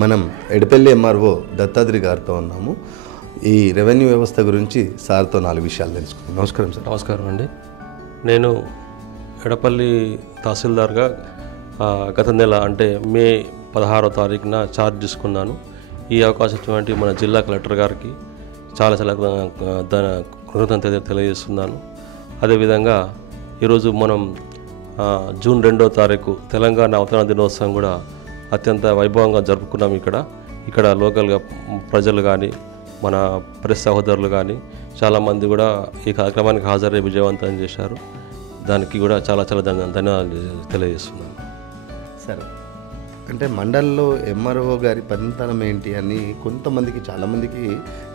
మనం ఎడపల్లి ఎంఆర్ఓ దత్తాద్రి గారితో ఉన్నాము. ఈ రెవెన్యూ వ్యవస్థ గురించి సార్తో 4 విషయాలు తెలుసుకుందాం. నమస్కారం సార్. నమస్కారం అండి. నేను ఎడపల్లి తహసీల్దార్గా గత నెల అంటే మే 16వ తారీఖున ఛార్జ్ తీసుకున్నాను. ఈ అవకాశం ఇచ్చినటువంటి మన జిల్లా కలెక్టర్ గారికి చాలా కృతజ్ఞత తెలియజేస్తున్నాను. అదేవిధంగా ఈరోజు మనం జూన్ 2వ తారీఖు తెలంగాణ అవతరణ దినోత్సవం కూడా అత్యంత వైభవంగా జరుపుకున్నాం. ఇక్కడ లోకల్గా ప్రజలు కానీ మన ప్రెస్ సహోదరులు కానీ చాలామంది కూడా ఈ కార్యక్రమానికి హాజరై విజయవంతం చేశారు. దానికి కూడా చాలా ధన్యవాదాలు తెలియజేస్తున్నాను. సరే, అంటే మండల్లో ఎంఆర్ఓ గారి పనితనం ఏంటి అని కొంతమందికి చాలామందికి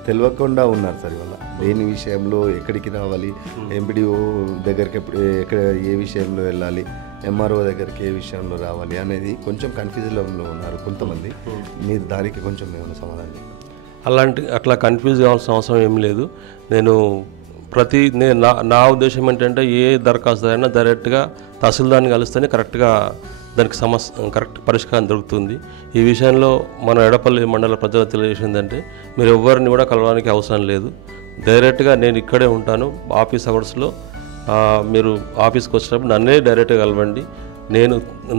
తెలియకుండా ఉన్నారు సార్. ఇవాళ దేని విషయంలో ఎక్కడికి రావాలి, ఎంపీడీఓ దగ్గరికి ఎక్కడ ఏ విషయంలో వెళ్ళాలి, ఎంఆర్ఓ దగ్గరికి ఏ విషయంలో రావాలి అనేది కొంచెం కన్ఫ్యూజన్లో ఉన్నారు కొంతమంది. మీరు దానికి కొంచెం ఏమైనా సమాధానం? అట్లా కన్ఫ్యూజ్ కావాల్సిన అవసరం ఏం లేదు. నా ఉద్దేశం ఏంటంటే ఏ దరఖాస్తు అయినా డైరెక్ట్గా తహసీల్దార్ని కలిస్తేనే కరెక్ట్గా దానికి కరెక్ట్ పరిష్కారం దొరుకుతుంది. ఈ విషయంలో మన ఎడపల్లి మండల ప్రజలకు తెలియజేసిందంటే మీరు ఎవరిని కూడా కలవడానికి అవసరం లేదు. డైరెక్ట్గా నేను ఇక్కడే ఉంటాను ఆఫీస్ అవర్స్లో. మీరు ఆఫీస్కి వచ్చినప్పుడు నన్నే డైరెక్ట్గా కలవండి.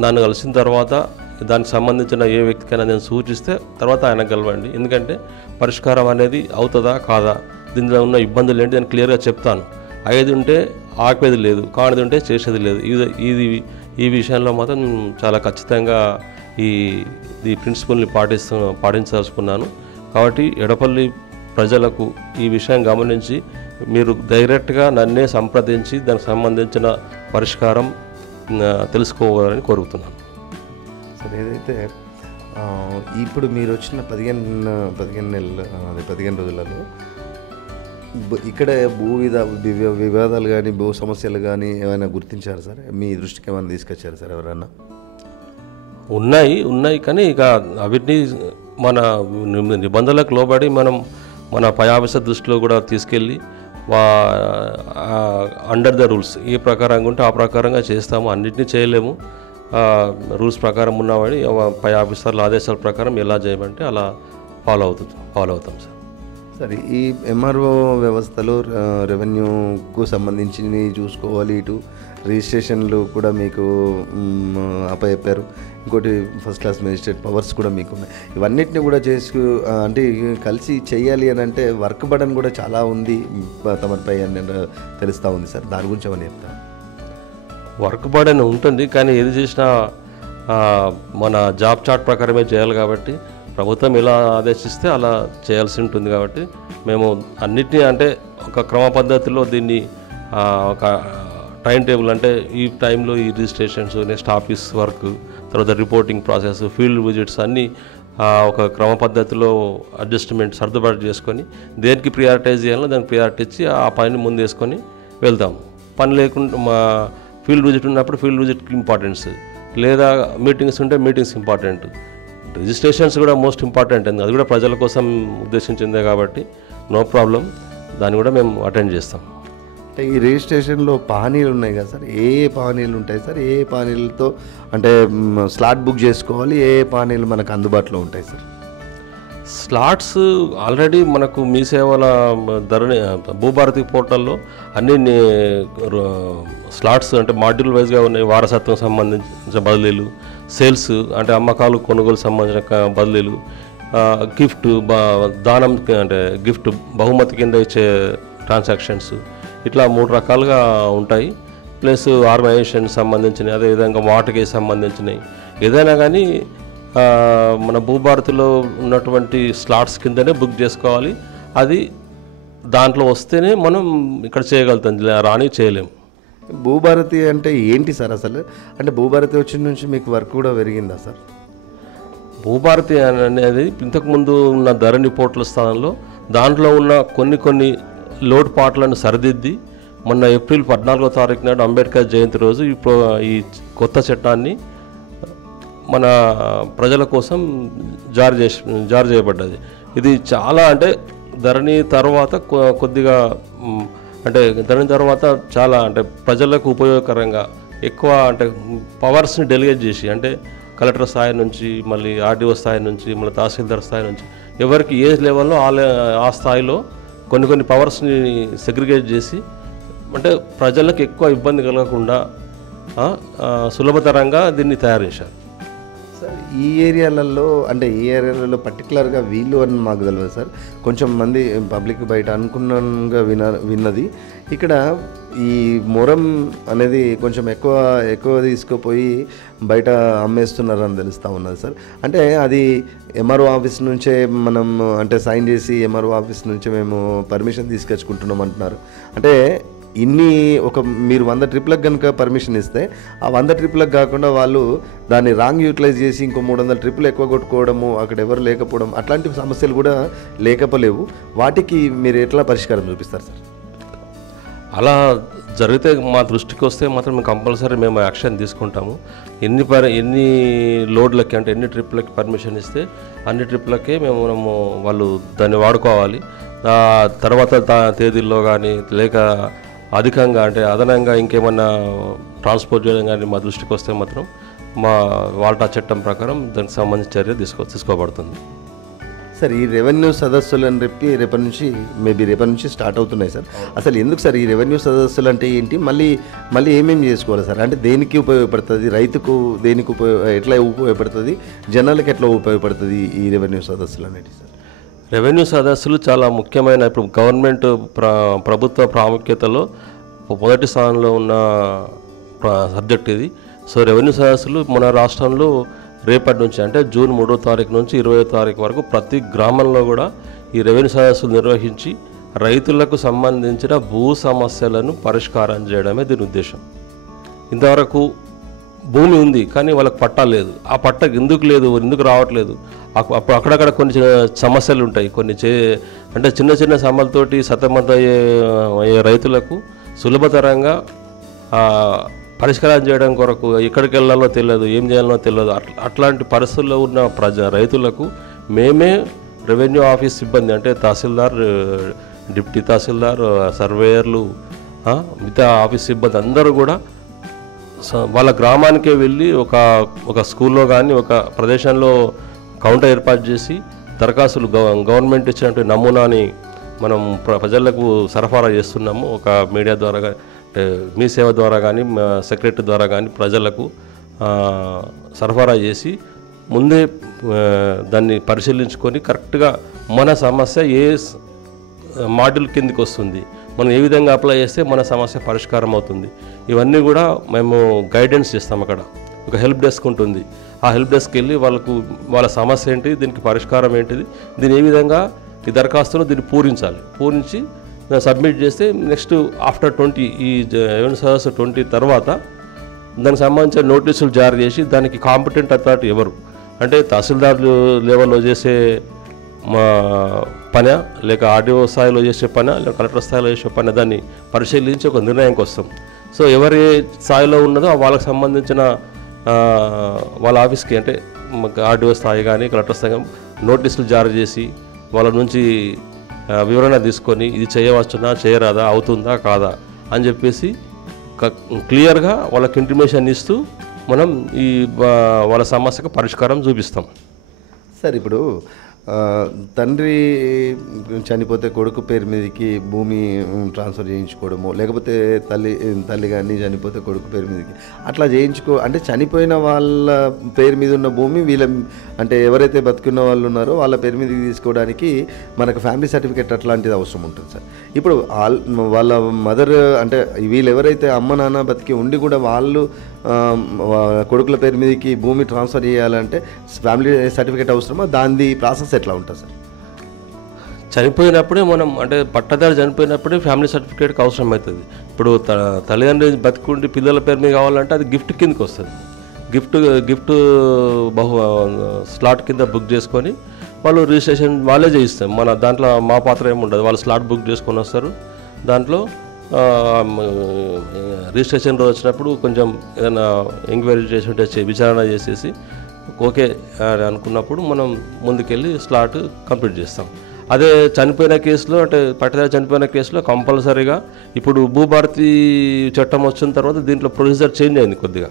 నన్ను కలిసిన తర్వాత దానికి సంబంధించిన ఏ వ్యక్తికైనా నేను సూచిస్తే తర్వాత ఆయనకు కలవండి. ఎందుకంటే పరిష్కారం అనేది అవుతుందా కాదా, దీనిలో ఉన్న ఇబ్బందులు ఏంటి నేను క్లియర్గా చెప్తాను. అయ్యేది ఉంటే ఆపేది లేదు, కానిది ఉంటే చేసేది లేదు. ఈ విషయంలో మాత్రం చాలా ఖచ్చితంగా ఈ ప్రిన్సిపల్ని పాటించాల్సుకున్నాను. కాబట్టి ఎడపల్లి ప్రజలకు ఈ విషయం గమనించి మీరు డైరెక్ట్గా నన్నే సంప్రదించి దానికి సంబంధించిన పరిష్కారం తెలుసుకోవాలని కోరుతున్నాను. సరే, ఏదైతే ఇప్పుడు మీరు వచ్చిన 15 రోజులలో ఇక్కడ వివాదాలు కానీ భూ సమస్యలు కానీ ఏమైనా గుర్తించారు సార్? మీ దృష్టికి ఏమైనా తీసుకొచ్చారు సార్ ఎవరన్నా? ఉన్నాయి కానీ ఇక వీటిని మన నిబంధనలకు లోబడి మన పై ఆఫీసర్ దృష్టిలో కూడా తీసుకెళ్ళి అండర్ ద రూల్స్ ఏ ప్రకారంగా ఉంటే ఆ ప్రకారంగా చేస్తాము. అన్నింటినీ చేయలేము. రూల్స్ ప్రకారం ఉన్నవాడి పై ఆఫీసర్ల ఆదేశాల ప్రకారం ఎలా చేయమంటే అలా ఫాలో అవుతాం సార్. సరే, ఈ ఎంఆర్ఓ వ్యవస్థలో రెవెన్యూకు సంబంధించి చూసుకోవాలి, ఇటు రిజిస్ట్రేషన్లు కూడా మీకు అప్పచెప్పారు, ఇంకోటి ఫస్ట్ క్లాస్ మేజిస్ట్రేట్ పవర్స్ కూడా మీకు ఉన్నాయి. ఇవన్నిటిని కూడా అంటే కలిసి చేయాలి అని అంటే వర్క్ బర్డన్ కూడా చాలా ఉంది తమపై అని తెలుస్తూ ఉంది సార్. దాని గురించి ఏమని చెప్తాను? వర్క్ బర్డన్ ఉంటుంది, కానీ ఏది చేసినా మన జాబ్ చార్ట్ ప్రకారమే చేయాలి. కాబట్టి ప్రభుత్వం ఎలా ఆదేశిస్తే అలా చేయాల్సి ఉంటుంది. కాబట్టి మేము అన్నిటినీ అంటే ఒక క్రమ పద్ధతిలో దీన్ని ఒక టైం టేబుల్, అంటే ఈ టైంలో ఈ రిజిస్ట్రేషన్స్, నెక్స్ట్ ఆఫీస్ వర్క్, తర్వాత రిపోర్టింగ్ ప్రాసెస్, ఫీల్డ్ విజిట్స్ అన్నీ ఒక క్రమ పద్ధతిలో అడ్జస్ట్మెంట్ సర్దుబాటు చేసుకొని దేనికి ప్రియారిటైజ్ చేయాలో దానికి ప్రియారిటీ ఇచ్చి ఆ పనిని ముందు వేసుకొని వెళ్తాం. పని లేకుండా మా ఫీల్డ్ విజిట్ ఉన్నప్పుడు ఫీల్డ్ విజిట్కి ఇంపార్టెన్స్, లేదా మీటింగ్స్ ఉంటే మీటింగ్స్ ఇంపార్టెంట్, రిజిస్ట్రేషన్స్ కూడా మోస్ట్ ఇంపార్టెంట్. అది కూడా ప్రజల కోసం ఉద్దేశించిందే కాబట్టి నో ప్రాబ్లం, దాన్ని కూడా మేము అటెండ్ చేస్తాం. అంటే ఈ రిజిస్ట్రేషన్లో పానీలు ఉన్నాయి కదా సార్, ఏ పానీలు ఉంటాయి సార్? ఏ పానీలతో అంటే స్లాట్ బుక్ చేసుకోవాలి, ఏ పానీలు మనకు అందుబాటులో ఉంటాయి సార్? స్లాట్స్ ఆల్రెడీ మనకు మీ సేవల భూభారతి పోర్టల్లో అన్ని స్లాట్స్ అంటే మాడ్యూల్ వైజ్గా ఉన్నాయి. వారసత్వం సంబంధించిన బదిలీలు, సేల్స్ అంటే అమ్మకాలు కొనుగోలు సంబంధించిన బదిలీలు, గిఫ్ట్ దానం అంటే గిఫ్ట్ బహుమతి కింద ఇచ్చే ట్రాన్సాక్షన్స్, ఇట్లా 3 రకాలుగా ఉంటాయి. ప్లస్ ఆర్గనైజేషన్ సంబంధించినవి, అదేవిధంగా వాటికి సంబంధించినవి ఏదైనా కానీ మన భూభారతిలో ఉన్నటువంటి స్లాట్స్ కిందనే బుక్ చేసుకోవాలి. అది దాంట్లో వస్తేనే మనం ఇక్కడ చేయగలుగుతాం, రాని చేయలేము. భూభారతి అంటే ఏంటి సార్ అసలు? అంటే భూభారతి వచ్చిన నుంచి మీకు వర్క్ కూడా పెరిగిందా సార్? భూభారతి అనేది ఇంతకుముందు ఉన్న ధరణి పోర్టల్ స్థానంలో దాంట్లో ఉన్న కొన్ని లోటుపాట్లను సరిదిద్ది మొన్న ఏప్రిల్ 14వ తారీఖు నాడు అంబేద్కర్ జయంతి రోజు ఈ కొత్త చట్టాన్ని మన ప్రజల కోసం జారీ చేయబడ్డది. ఇది చాలా అంటే ధరణి తర్వాత కొద్దిగా అంటే దాని తర్వాత చాలా అంటే ప్రజలకు ఉపయోగకరంగా ఎక్కువ అంటే పవర్స్ని డెలిగేట్ చేసి అంటే కలెక్టర్ స్థాయి నుంచి మళ్ళీ ఆర్డీఓ స్థాయి నుంచి మళ్ళీ తహసీల్దార్ స్థాయి నుంచి ఎవరికి ఏ లెవెల్లో ఆ స్థాయిలో కొన్ని పవర్స్ని సెగ్రిగేట్ చేసి అంటే ప్రజలకు ఎక్కువ ఇబ్బంది కలగకుండా సులభతరంగా దీన్ని తయారు చేశారు. సార్ ఈ ఏరియాలలో పర్టికులర్గా వీళ్ళు అని మాకు తెలియదు సార్. కొంచెం మంది పబ్లిక్ బయట అనుకున్నగా విన్నది ఇక్కడ ఈ మొరం అనేది కొంచెం ఎక్కువ తీసుకుపోయి బయట అమ్మేస్తున్నారని తెలుస్తూ ఉన్నది సార్. అంటే అది ఎంఆర్ఓ ఆఫీస్ నుంచే మనం అంటే సైన్ చేసి ఎంఆర్ఓ ఆఫీస్ నుంచే మేము పర్మిషన్ తీసుకొచ్చుకుంటున్నాం అంటున్నారు. అంటే మీరు 100 ట్రిప్లకు కనుక పర్మిషన్ ఇస్తే ఆ 100 ట్రిప్లకు కాకుండా వాళ్ళు దాన్ని రాంగ్ యూటిలైజ్ చేసి ఇంకో 300 ట్రిప్లు ఎక్కువ కొట్టుకోవడము, అక్కడ ఎవరు లేకపోవడం, అట్లాంటి సమస్యలు కూడా లేకపోలేవు. వాటికి మీరు ఎట్లా పరిష్కారం చూపిస్తారు సార్? అలా జరిగితే మా దృష్టికి వస్తే మాత్రం కంపల్సరీ మేము యాక్షన్ తీసుకుంటాము. ఎన్ని లోడ్లకి అంటే ఎన్ని ట్రిప్లకి పర్మిషన్ ఇస్తే అన్ని ట్రిప్లకే మనము వాళ్ళు దాన్ని వాడుకోవాలి. తర్వాత తేదీల్లో కానీ లేక అధికంగా అంటే అదనంగా ఇంకేమన్నా ట్రాన్స్పోర్ట్ చేయడం కానీ మా దృష్టికి వస్తే మాత్రం మా వాల్టా చట్టం ప్రకారం దానికి సంబంధించిన చర్య తీసుకోబడుతుంది. సార్ ఈ రెవెన్యూ సదస్సులు అని రేపటి నుంచి స్టార్ట్ అవుతున్నాయి సార్. అసలు ఎందుకు సార్ ఈ రెవెన్యూ సదస్సులు అంటే ఏంటి, మళ్ళీ ఏమేమి చేసుకోవాలి సార్? అంటే దేనికి ఉపయోగపడుతుంది, రైతుకు దేనికి ఎట్లా ఉపయోగపడుతుంది, జనాలకు ఎట్లా ఉపయోగపడుతుంది ఈ రెవెన్యూ సదస్సులు అనేది సార్? రెవెన్యూ సదస్సులు చాలా ముఖ్యమైన ఇప్పుడు గవర్నమెంట్ ప్రభుత్వ ప్రాముఖ్యతలో మొదటి స్థానంలో ఉన్న సబ్జెక్ట్ ఇది. సో రెవెన్యూ సదస్సులు మన రాష్ట్రంలో రేపటి నుంచి అంటే జూన్ 3వ తారీఖు నుంచి 20వ తారీఖు వరకు ప్రతి గ్రామంలో కూడా ఈ రెవెన్యూ సదస్సులు నిర్వహించి రైతులకు సంబంధించిన భూ సమస్యలను పరిష్కారం చేయడమే దీని ఉద్దేశం. ఇంతవరకు భూమి ఉంది కానీ వాళ్ళకి పట్టా లేదు. ఆ పట్ట ఎందుకు రావట్లేదు? అక్కడక్కడ కొన్ని సమస్యలు ఉంటాయి. అంటే చిన్న సమస్యలతోటి సతమతమయ్యే రైతులకు సులభతరంగా పరిష్కారం చేయడం కొరకు ఎక్కడికి వెళ్ళాలో తెలియదు, ఏం చేయాలో తెలియదు. అట్లాంటి పరిస్థితుల్లో ఉన్న రైతులకు మేమే రెవెన్యూ ఆఫీస్ సిబ్బంది అంటే తహసీల్దార్, డిప్యూటీ తహసీల్దార్, సర్వేయర్లు, మిగతా ఆఫీస్ సిబ్బంది అందరూ కూడా వాళ్ళ గ్రామానికే వెళ్ళి ఒక స్కూల్లో కానీ ఒక ప్రదేశంలో కౌంటర్ ఏర్పాటు చేసి దరఖాస్తులు గవర్నమెంట్ ఇచ్చినటువంటి నమూనాని మనం ప్రజలకు సరఫరా చేస్తున్నాము. ఒక మీడియా ద్వారా మీ సేవ ద్వారా కానీ సెక్రటరీ ద్వారా కానీ ప్రజలకు సరఫరా చేసి ముందే దాన్ని పరిశీలించుకొని కరెక్ట్గా మన సమస్య ఏ మాడ్యూల్ కిందకి వస్తుంది, మనం ఏ విధంగా అప్లై చేస్తే మన సమస్య పరిష్కారం అవుతుంది, ఇవన్నీ కూడా మేము గైడెన్స్ చేస్తాం. అక్కడ ఒక హెల్ప్ డెస్క్ ఉంటుంది. ఆ హెల్ప్ డెస్క్కి వెళ్ళి వాళ్ళ సమస్య ఏంటి, దీనికి పరిష్కారం ఏంటిది, దీన్ని ఏ విధంగా ఈ దరఖాస్తులో దీన్ని పూరించి సబ్మిట్ చేస్తే నెక్స్ట్ ఆఫ్టర్ 20 ఈ రెవెన్యూ సదస్సు 20 తర్వాత దానికి సంబంధించిన నోటీసులు జారీ చేసి దానికి కాంపిటెంట్ అథారిటీ ఎవరు అంటే తహసీల్దార్ లెవెల్లో చేసే పని లేక ఆర్డీఓ స్థాయిలో చేసే పని లేక కలెక్టర్ స్థాయిలో చేసే పని దాన్ని పరిశీలించి ఒక నిర్ణయంకి వస్తాం. సో ఎవరి స్థాయిలో ఉన్నదో వాళ్ళకి సంబంధించిన వాళ్ళ ఆఫీస్కి అంటే ఆర్డీఓ స్థాయి కానీ కలెక్టర్ స్థాయి నోటీసులు జారీ చేసి వాళ్ళ నుంచి వివరణ తీసుకొని ఇది చేయవచ్చునా చేయరాదా అవుతుందా కాదా అని చెప్పేసి క్లియర్గా వాళ్ళకి ఇంటిమేషన్ ఇస్తూ మనం వాళ్ళ సమస్యకు పరిష్కారం చూపిస్తాం. సార్ ఇప్పుడు తండ్రి చనిపోతే కొడుకు పేరు మీదకి భూమి ట్రాన్స్ఫర్ చేయించుకోవడము, లేకపోతే తల్లి కానీ చనిపోతే కొడుకు పేరు మీదకి అట్లా అంటే చనిపోయిన వాళ్ళ పేరు మీద ఉన్న భూమి అంటే ఎవరైతే బతుకున్న వాళ్ళు ఉన్నారో వాళ్ళ పేరు మీదకి తీసుకోవడానికి మనకు ఫ్యామిలీ సర్టిఫికేట్ అట్లాంటిది అవసరం ఉంటుంది సార్. ఇప్పుడు వాళ్ళ మదర్ అంటే వీళ్ళు ఎవరైతే అమ్మ నాన్న బతికి ఉండి కూడా వాళ్ళు కొడుకుల పేరు మీదకి భూమి ట్రాన్స్ఫర్ చేయాలంటే ఫ్యామిలీ సర్టిఫికేట్ అవసరమా? దాని ప్రాసెస్ ఎట్లా ఉంటుంది సార్? చనిపోయినప్పుడే మనం అంటే పట్టదారు చనిపోయినప్పుడే ఫ్యామిలీ సర్టిఫికేట్కి అవసరం అవుతుంది. ఇప్పుడు తల్లిదండ్రులు బతికుండి పిల్లల పేరు మీద కావాలంటే అది గిఫ్ట్ కిందకి వస్తుంది. గిఫ్ట్ స్లాట్ కింద బుక్ చేసుకొని వాళ్ళు రిజిస్ట్రేషన్ వాళ్ళే చేయిస్తాం. మన దాంట్లో మా పాత్ర ఏమి ఉండదు. వాళ్ళు స్లాట్ బుక్ చేసుకొని వస్తారు. దాంట్లో రిజిస్ట్రేషన్ రోజు వచ్చినప్పుడు కొంచెం ఏదైనా ఎంక్వైరీ చేసి ఉంటే విచారణ చేసేసి ఓకే అనుకున్నప్పుడు మనం ముందుకెళ్ళి స్లాట్ కంప్లీట్ చేస్తాం. అదే చనిపోయిన కేసులో అంటే పట్టిదారు చనిపోయిన కేసులో కంపల్సరీగా ఇప్పుడు భూభారతి చట్టం వచ్చిన తర్వాత దీంట్లో ప్రొసీజర్ చేంజ్ అయింది కొద్దిగా.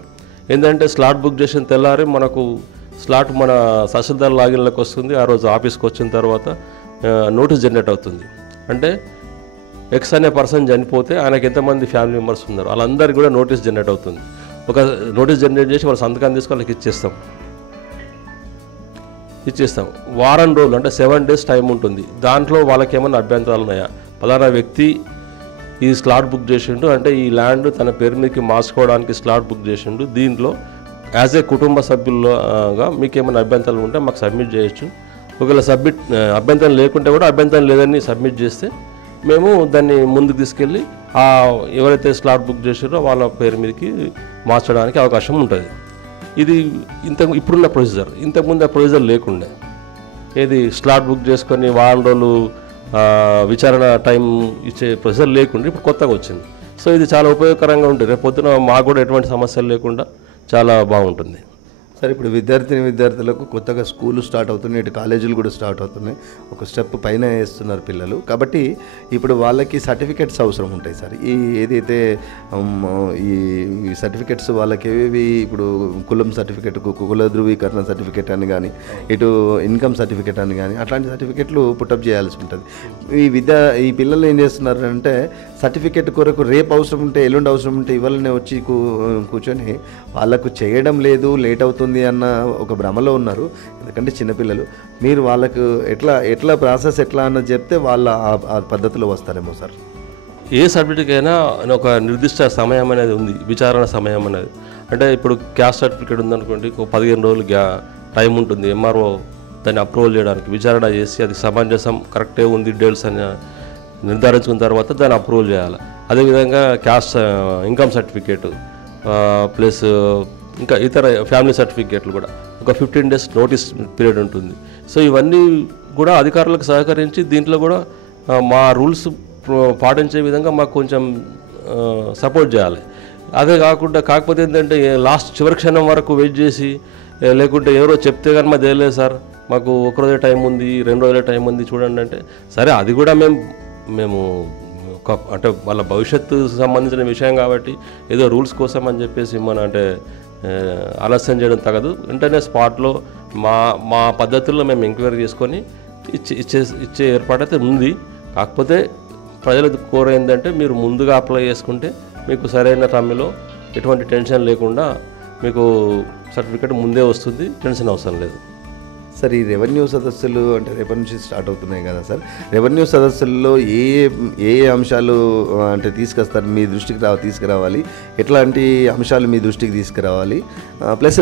ఏంటంటే స్లాట్ బుక్ చేసిన తెల్లారి మనకు స్లాట్ మన తహసీల్దార్ లాగిన్లోకి వస్తుంది. ఆ రోజు ఆఫీస్కి వచ్చిన తర్వాత నోటీస్ జనరేట్ అవుతుంది. అంటే ఎక్స్ అనే పర్సన్ చనిపోతే ఆయనకి ఎంతమంది ఫ్యామిలీ మెంబర్స్ ఉన్నారు వాళ్ళందరికీ కూడా నోటీస్ జనరేట్ అవుతుంది. ఒక నోటీస్ జనరేట్ చేసి వాళ్ళ సంతకాన్ని తీసుకొని వాళ్ళకి ఇచ్చేస్తాం. వారం రోజులు అంటే 7 days టైం ఉంటుంది. దాంట్లో వాళ్ళకి ఏమైనా అభ్యంతరాలు ఉన్నాయా, ఫలానా వ్యక్తి ఈ స్లాట్ బుక్ చేసిండు అంటే ఈ ల్యాండ్ తన పేరు మీదకి మార్చుకోవడానికి స్లాట్ బుక్ చేసిండు, దీంట్లో యాజ్ ఏ కుటుంబ సభ్యులుగా మీకు ఏమైనా అభ్యంతరాలు ఉంటే మాకు సబ్మిట్ చేయొచ్చు. ఒకవేళ అభ్యంతరం లేకుంటే కూడా అభ్యంతరం లేదని సబ్మిట్ చేస్తే మేము దాన్ని ముందుకు తీసుకెళ్ళి ఎవరైతే స్లాట్ బుక్ చేసారో వాళ్ళ పేరు మీదకి మార్చడానికి అవకాశం ఉంటుంది. ఇది ఇప్పుడున్న ప్రొసీజర్. ఇంతకుముందు ఆ ప్రొసీజర్ లేకుండే. ఏది స్లాట్ బుక్ చేసుకొని వారం రోజులు విచారణ టైం ఇచ్చే ప్రొసీజర్ లేకుండా ఇప్పుడు కొత్తగా వచ్చింది. సో ఇది చాలా ఉపయోగకరంగా ఉంటుంది. రేపు పొద్దున మాకు కూడా ఎటువంటి సమస్యలు లేకుండా చాలా బాగుంటుంది. సరే, ఇప్పుడు విద్యార్థులకు కొత్తగా స్కూలు స్టార్ట్ అవుతున్నాయి, ఇటు కాలేజీలు కూడా స్టార్ట్ అవుతున్నాయి, ఒక స్టెప్ పైన వేస్తున్నారు పిల్లలు. కాబట్టి ఇప్పుడు వాళ్ళకి సర్టిఫికెట్స్ అవసరం ఉంటాయి సార్. ఏదైతే ఈ సర్టిఫికెట్స్ వాళ్ళకి ఏవి ఇప్పుడు కులం సర్టిఫికెట్, కుల ధృవీకరణ సర్టిఫికెట్ అని కానీ, ఇటు ఇన్కమ్ సర్టిఫికెట్ అని కానీ అట్లాంటి సర్టిఫికెట్లు పుట్టప్ చేయాల్సి ఉంటుంది. ఈ పిల్లలు ఏం చేస్తున్నారు అంటే సర్టిఫికెట్ కొరకు రేపు అవసరం ఉంటే ఎల్లుండి అవసరం ఉంటే ఇవాళనే వచ్చి కూర్చొని వాళ్ళకు చేయడం లేదు, లేట్ అవుతుంది అన్న ఒక భ్రమలో ఉన్నారు. ఎందుకంటే చిన్నపిల్లలు. మీరు వాళ్ళకు ఎట్లా ప్రాసెస్ ఎట్లా అన్నది చెప్తే వాళ్ళ ఆ పద్ధతిలో వస్తారేమో సార్. ఏ సబ్జెక్టుకి అయినా ఒక నిర్దిష్ట సమయం అనేది ఉంది, విచారణ సమయం అనేది. అంటే ఇప్పుడు క్యాస్ట్ సర్టిఫికేట్ ఉందనుకోండి, ఒక 15 రోజులు టైం ఉంటుంది. ఎంఆర్ఓ దాన్ని అప్రూవల్ చేయడానికి విచారణ చేసి అది సమంజసం కరెక్టే ఉంది డీటెయిల్స్ అని నిర్ధారించుకున్న తర్వాత దాన్ని అప్రూవల్ చేయాలి. అదేవిధంగా క్యాస్ట్ ఇన్కమ్ సర్టిఫికేట్ ప్లస్ ఇంకా ఇతర ఫ్యామిలీ సర్టిఫికేట్లు కూడా ఒక 15 days నోటీస్ పీరియడ్ ఉంటుంది. సో ఇవన్నీ కూడా అధికారులకు సహకరించి దీంట్లో కూడా మా రూల్స్ పాటించే విధంగా మాకు కొంచెం సపోర్ట్ చేయాలి. అదే కాకపోతే ఏంటంటే లాస్ట్ చివరి క్షణం వరకు వెయిట్ చేసి లేకుంటే ఎవరో చెప్తే కానీ మాకు తెలియలేదు సార్, మాకు ఒక రోజే టైం ఉంది, 2 రోజులే టైం ఉంది చూడండి అంటే, సరే అది కూడా మేము అంటే వాళ్ళ భవిష్యత్తు సంబంధించిన విషయం కాబట్టి ఏదో రూల్స్ కోసం అని చెప్పేసి అంటే ఆలస్యం చేయడం తగదు. వెంటనే స్పాట్లో మా పద్ధతుల్లో మేము ఎంక్వైరీ చేసుకొని ఇచ్చే ఏర్పాటు అయితే ఉంది. కాకపోతే ప్రజలకు కోరేందంటే మీరు ముందుగా అప్లై చేసుకుంటే మీకు సరైన టైంలో ఎటువంటి టెన్షన్ లేకుండా మీకు సర్టిఫికేట్ ముందే వస్తుంది, టెన్షన్ అవసరం లేదు. సార్, ఈ రెవెన్యూ సదస్సులు అంటే రేపటి నుంచి స్టార్ట్ అవుతున్నాయి కదా సార్. రెవెన్యూ సదస్సుల్లో ఏ అంశాలు అంటే తీసుకొస్తారు మీ దృష్టికి తీసుకురావాలి, ఎట్లాంటి అంశాలు మీ దృష్టికి తీసుకురావాలి, ప్లస్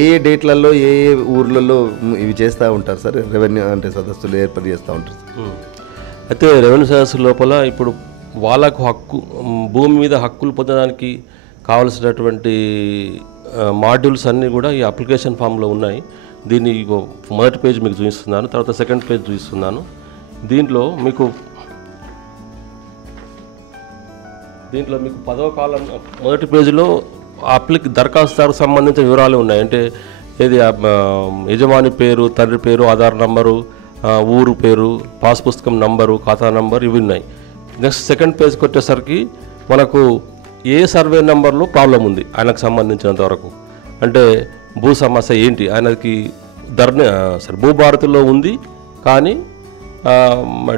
ఏ డేట్లలో ఏ ఊర్లలో ఇవి చేస్తూ ఉంటారు సార్, రెవెన్యూ అంటే సదస్సులు ఏర్పాటు చేస్తూ ఉంటారు సార్. అయితే రెవెన్యూ సదస్సు లోపల ఇప్పుడు వాళ్ళకు భూమి మీద హక్కులు పొందడానికి కావలసినటువంటి మాడ్యూల్స్ అన్నీ కూడా ఈ అప్లికేషన్ ఫామ్లో ఉన్నాయి. దీన్ని మొదటి పేజ్ మీకు చూపిస్తున్నాను, తర్వాత సెకండ్ పేజ్ చూపిస్తున్నాను. దీంట్లో మీకు 10వ కాలం మొదటి పేజీలో దరఖాస్తుదారుకు సంబంధించిన వివరాలు ఉన్నాయి. అంటే ఏది యజమాని పేరు, తండ్రి పేరు, ఆధార్ నంబరు, ఊరు పేరు, పాస్ పుస్తకం నంబరు, ఖాతా నంబర్ ఇవి ఉన్నాయి. నెక్స్ట్ సెకండ్ పేజ్కి వచ్చేసరికి మనకు ఏ సర్వే నెంబర్లో ప్రాబ్లం ఉంది ఆయనకు సంబంధించినంత వరకు, అంటే భూ సమస్య ఏంటి ఆయనకి భూభారతిలో ఉంది కానీ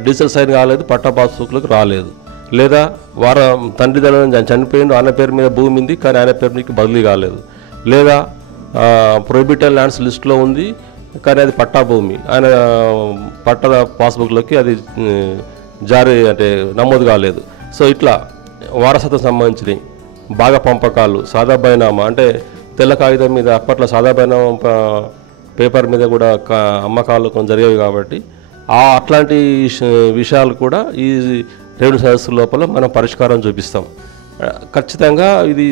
డిజిటల్ సైన్ కాలేదు, పట్టా పాస్బుక్లకు రాలేదు, లేదా తండ్రి దగ్గర చనిపోయిండు ఆయన పేరు మీద భూమి ఉంది కానీ ఆయన పేరు మీకు బదిలీ కాలేదు, లేదా ప్రొహిబిటెడ్ ల్యాండ్స్ లిస్టులో ఉంది కానీ అది పట్టా భూమి ఆయన పట్టా పాస్బుక్లోకి అది జారీ అంటే నమోదు కాలేదు. సో ఇట్లా వారసత్వం సంబంధించినవి, బాగా పంపకాలు, సాదా బైనామా అంటే తెల్ల కాగితం మీద అప్పట్లో సాదా బైనామా పేపర్ మీద కూడా అమ్మకాలు కొంచెం జరిగేవి కాబట్టి అట్లాంటి విషయాలు కూడా ఈ రెవెన్యూ సదస్సు లోపల మనం పరిష్కారం చూపిస్తాం. ఖచ్చితంగా ఇది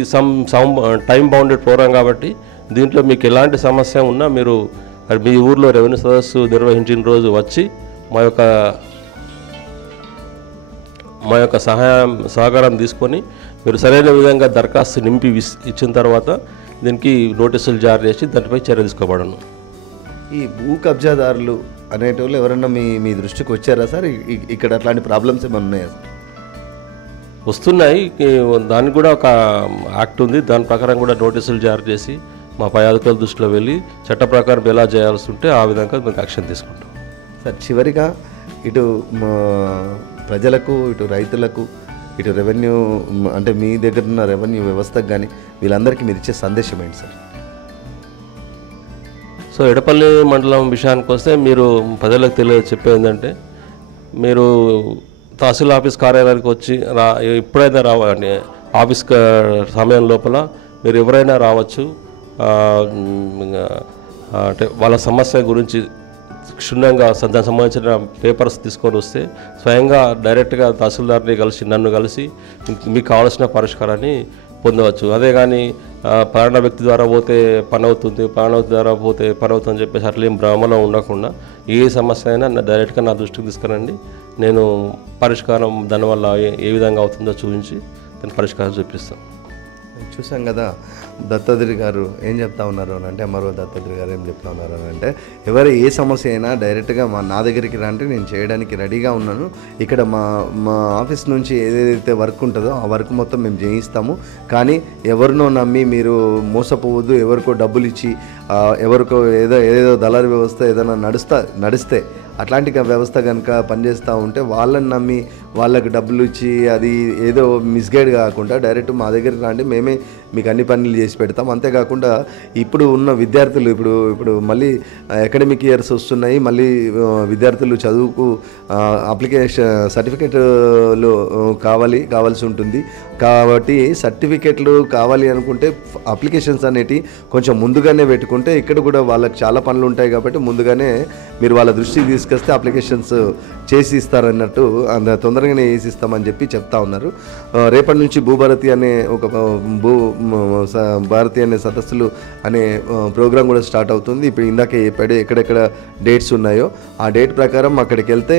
టైం బౌండెడ్ ప్రోగ్రాం కాబట్టి దీంట్లో మీకు ఎలాంటి సమస్య ఉన్నా మీరు మీ ఊర్లో రెవెన్యూ సదస్సు నిర్వహించిన రోజు వచ్చి మా యొక్క సహకారం తీసుకొని మీరు సరైన విధంగా దరఖాస్తు నింపి ఇచ్చిన తర్వాత దీనికి నోటీసులు జారీ చేసి దానిపై చర్య తీసుకోబడను. ఈ భూ కబ్జాదారులు అనేటోళ్ళు ఎవరన్నా మీ మీ దృష్టికి వచ్చారా సార్? ఇక్కడ అట్లాంటి ప్రాబ్లమ్స్ ఏమైనా ఉన్నాయా సార్? వస్తున్నాయి. దానికి కూడా ఒక యాక్ట్ ఉంది. దాని ప్రకారం కూడా నోటీసులు జారీ చేసి మా పై అధికారుల దృష్టిలో వెళ్ళి చట్ట ప్రకారం ఎలా చేయాల్సి ఉంటే ఆ విధంగా మేము యాక్షన్ తీసుకుంటాం. సార్ చివరిగా ఇటు ప్రజలకు, ఇటు రైతులకు, ఇటు రెవెన్యూ అంటే మీ దగ్గర ఉన్న రెవెన్యూ వ్యవస్థకు కానీ వీళ్ళందరికీ మీరు ఇచ్చే సందేశం ఏంటి సార్? సో ఎడపల్లి మండలం విషయానికి వస్తే మీరు ప్రజలకు చెప్పేది ఏంటంటే, మీరు తహసీల్ ఆఫీస్ కార్యాలయానికి వచ్చి ఎప్పుడైనా రావాలండి. ఆఫీస్ సమయం లోపల మీరు ఎవరైనా రావచ్చు. అంటే వాళ్ళ సమస్య గురించి క్షుణ్ణంగా దానికి సంబంధించిన పేపర్స్ తీసుకొని వస్తే స్వయంగా డైరెక్ట్గా తహసీల్దార్ని కలిసి నన్ను కలిసి మీకు కావాల్సిన పరిష్కారాన్ని పొందవచ్చు. అదే కానీ పలానా వ్యక్తి ద్వారా పోతే పని అవుతుంది, పలానా వ్యక్తి ద్వారా పోతే పని అవుతుంది అని చెప్పేసి అట్లా ఏం భ్రమలో ఉండకుండా ఏ సమస్య అయినా డైరెక్ట్గా నా దృష్టికి తీసుకురండి. నేను పరిష్కారం దానివల్ల ఏ విధంగా అవుతుందో చూపించి దాని పరిష్కారం చూపిస్తాను. చూసాం కదా దత్తాత్రేయ గారు ఏం చెప్తా ఉన్నారు అని అంటే, మరో దత్తాత్రేయ గారు ఏం చెప్తా ఉన్నారు అని అంటే, ఎవరు ఏ సమస్య అయినా డైరెక్ట్గా నా దగ్గరికి రండి, నేను చేయడానికి రెడీగా ఉన్నాను. ఇక్కడ మా ఆఫీస్ నుంచి ఏదైతే వర్క్ ఉంటుందో ఆ వర్క్ మొత్తం మేము చేయిస్తాము. కానీ ఎవరినో నమ్మి మీరు మోసపోవద్దు. ఎవరికో డబ్బులు ఇచ్చి ఎవరికో ఏదేదో దళారీ వ్యవస్థ ఏదైనా నడిస్తే అట్లాంటి వ్యవస్థ కనుక పనిచేస్తూ ఉంటే వాళ్ళని నమ్మి వాళ్ళకి డబ్బులు ఇచ్చి అది ఏదో మిస్గైడ్ కాకుండా డైరెక్ట్ మా దగ్గరికి రండి, మేమే మీకు అన్ని పనులు చేసి పెడతాం. అంతేకాకుండా ఇప్పుడు ఉన్న విద్యార్థులు ఇప్పుడు మళ్ళీ అకాడమిక్ ఇయర్స్ వస్తున్నాయి. మళ్ళీ విద్యార్థులు చదువుకు సర్టిఫికెట్లు కావాల్సి ఉంటుంది. కాబట్టి సర్టిఫికెట్లు కావాలి అనుకుంటే అప్లికేషన్స్ అనేటివి కొంచెం ముందుగానే పెట్టుకుంటే ఇక్కడ కూడా వాళ్ళకి చాలా పనులు ఉంటాయి. కాబట్టి ముందుగానే మీరు వాళ్ళ దృష్టికి తీసుకొస్తే అప్లికేషన్స్ చేసి ఇస్తారన్నట్టు తొందరగానే వేసి ఇస్తామని చెప్పి చెప్తా ఉన్నారు. రేపటి నుంచి భూభారతి అనే ఒక భారతి అనే సదస్సులు అనే ప్రోగ్రాం కూడా స్టార్ట్ అవుతుంది. ఇప్పుడు ఇందాకే చెప్పాడు ఎక్కడెక్కడ డేట్స్ ఉన్నాయో ఆ డేట్ ప్రకారం అక్కడికి వెళ్తే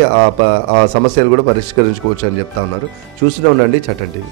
ఆ సమస్యలు కూడా పరిష్కరించుకోవచ్చు అని చెప్తా ఉన్నారు. చూస్తూనే ఉండండి చట్టం టీవీ.